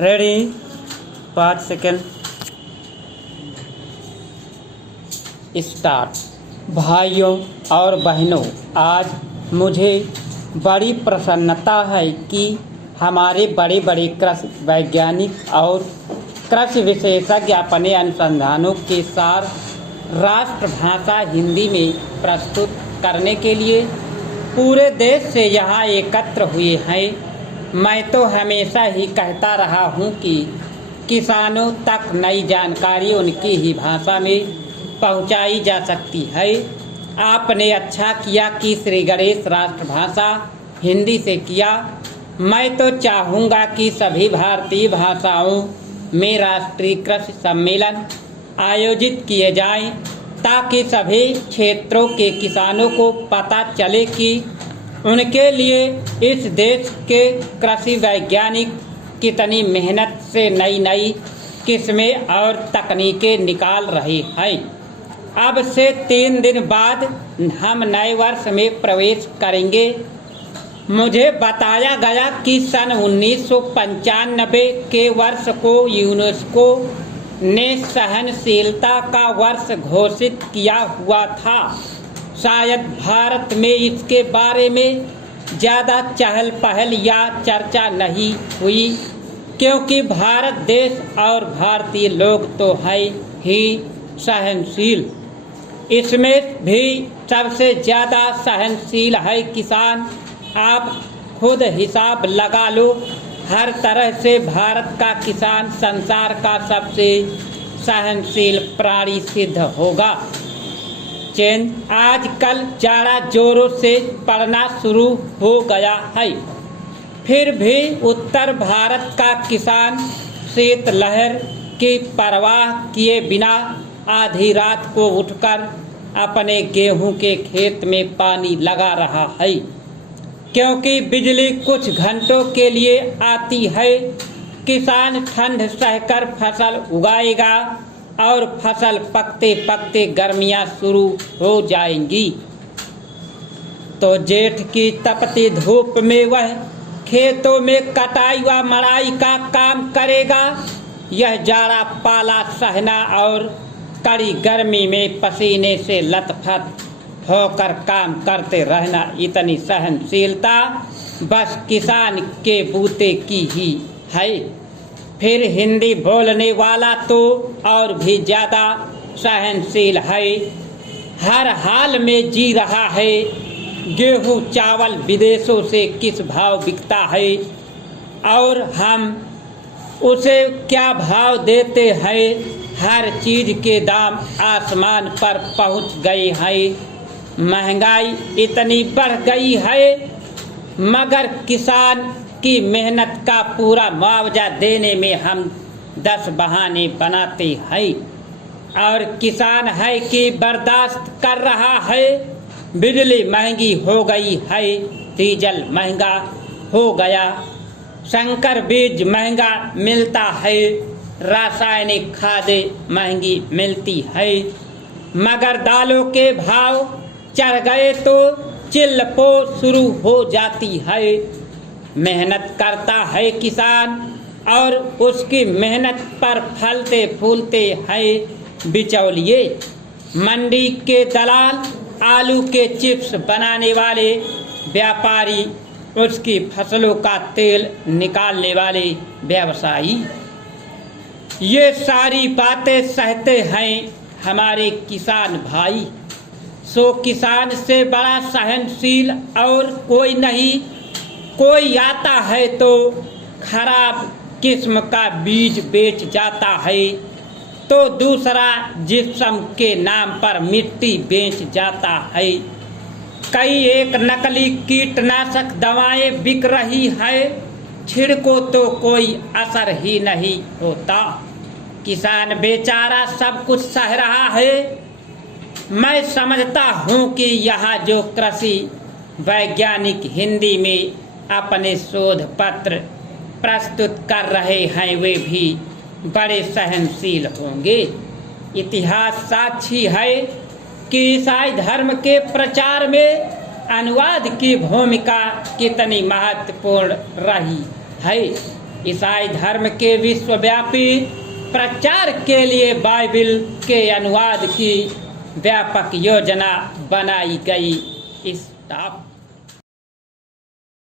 Ready 5 second start. भाइयों और बहनों, आज मुझे बड़ी प्रसन्नता है कि हमारे बड़े बड़े कृषि वैज्ञानिक और कृषि विशेषज्ञ अपने अनुसंधानों के सार राष्ट्रभाषा हिंदी में प्रस्तुत करने के लिए पूरे देश से यहाँ एकत्र हुए हैं। मैं तो हमेशा ही कहता रहा हूँ कि किसानों तक नई जानकारी उनकी ही भाषा में पहुँचाई जा सकती है। आपने अच्छा किया कि श्री गणेश राष्ट्रभाषा हिंदी से किया। मैं तो चाहूँगा कि सभी भारतीय भाषाओं में राष्ट्रीय कृषि सम्मेलन आयोजित किए जाएं, ताकि सभी क्षेत्रों के किसानों को पता चले कि उनके लिए इस देश के कृषि वैज्ञानिक कितनी मेहनत से नई नई किस्में और तकनीकें निकाल रहे हैं। अब से 3 दिन बाद हम नए वर्ष में प्रवेश करेंगे। मुझे बताया गया कि सन 1995 के वर्ष को यूनेस्को ने सहनशीलता का वर्ष घोषित किया हुआ था। शायद भारत में इसके बारे में ज़्यादा चहल पहल या चर्चा नहीं हुई, क्योंकि भारत देश और भारतीय लोग तो है ही सहनशील। इसमें भी सबसे ज़्यादा सहनशील है किसान। आप खुद हिसाब लगा लो, हर तरह से भारत का किसान संसार का सबसे सहनशील प्राणी सिद्ध होगा। आजकल जाड़ा जोरों से पड़ना शुरू हो गया है, फिर भी उत्तर भारत का किसान शीतलहर की परवाह किए बिना आधी रात को उठकर अपने गेहूं के खेत में पानी लगा रहा है, क्योंकि बिजली कुछ घंटों के लिए आती है। किसान ठंड सहकर फसल उगाएगा और फसल पकते पकते गर्मियां शुरू हो जाएंगी, तो जेठ की तपती धूप में वह खेतों में कटाई व मड़ाई का काम करेगा। यह जाड़ा पाला सहना और कड़ी गर्मी में पसीने से लथपथ होकर काम करते रहना, इतनी सहनशीलता बस किसान के बूते की ही है। फिर हिंदी बोलने वाला तो और भी ज़्यादा सहनशील है, हर हाल में जी रहा है। गेहूं चावल विदेशों से किस भाव बिकता है और हम उसे क्या भाव देते हैं, हर चीज़ के दाम आसमान पर पहुंच गए हैं। महंगाई इतनी बढ़ गई है, मगर किसान की मेहनत का पूरा मुआवजा देने में हम 10 बहाने बनाते हैं। और किसान है कि बर्दाश्त कर रहा है। बिजली महंगी हो गई है, डीजल महंगा हो गया, संकर बीज महंगा मिलता है, रासायनिक खादें महंगी मिलती है, मगर दालों के भाव चढ़ गए तो चिल्लपो शुरू हो जाती है। मेहनत करता है किसान और उसकी मेहनत पर फलते फूलते हैं बिचौलिए। मंडी के दलाल, आलू के चिप्स बनाने वाले व्यापारी, उसकी फसलों का तेल निकालने वाले व्यवसायी, ये सारी बातें सहते हैं हमारे किसान भाई। सो किसान से बड़ा सहनशील और कोई नहीं। कोई आता है तो खराब किस्म का बीज बेच जाता है, तो दूसरा जिप्सम के नाम पर मिट्टी बेच जाता है। कई एक नकली कीटनाशक दवाएं बिक रही है, छिड़को तो कोई असर ही नहीं होता। किसान बेचारा सब कुछ सह रहा है। मैं समझता हूँ कि यहाँ जो कृषि वैज्ञानिक हिंदी में अपने शोध पत्र प्रस्तुत कर रहे हैं, वे भी बड़े सहनशील होंगे। इतिहास साक्षी है कि ईसाई धर्म के प्रचार में अनुवाद की भूमिका कितनी महत्वपूर्ण रही है। ईसाई धर्म के विश्वव्यापी प्रचार के लिए बाइबिल के अनुवाद की व्यापक योजना बनाई गई। स्टॉप।